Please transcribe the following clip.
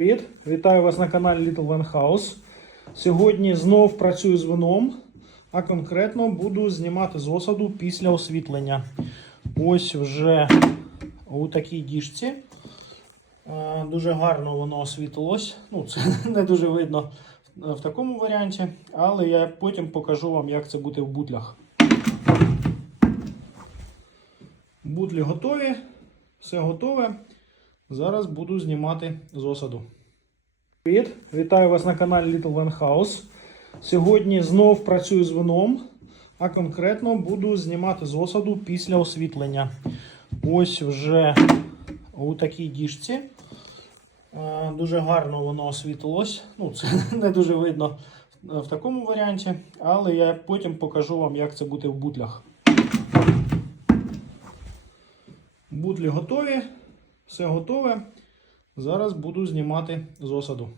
Привіт! Вітаю вас на каналі Little Wine House. Сьогодні знов працюю з вином, а конкретно буду знімати з осаду після освітлення. Ось вже у такій діжці. Дуже гарно воно освітлилось. Ну, це не дуже видно в такому варіанті, але я потім покажу вам, як це буде в бутлях. Бутлі готові, все готове. Зараз буду знімати з осаду. Привіт! Вітаю вас на каналі Little Wine House. Сьогодні знов працюю з вином, а конкретно буду знімати з осаду після освітлення. Ось вже у такій діжці. Дуже гарно воно освітлилось. Ну, це не дуже видно в такому варіанті, але я потім покажу вам, як це буде в бутлях. Бутлі готові, все готове. Зараз буду знімати з осаду.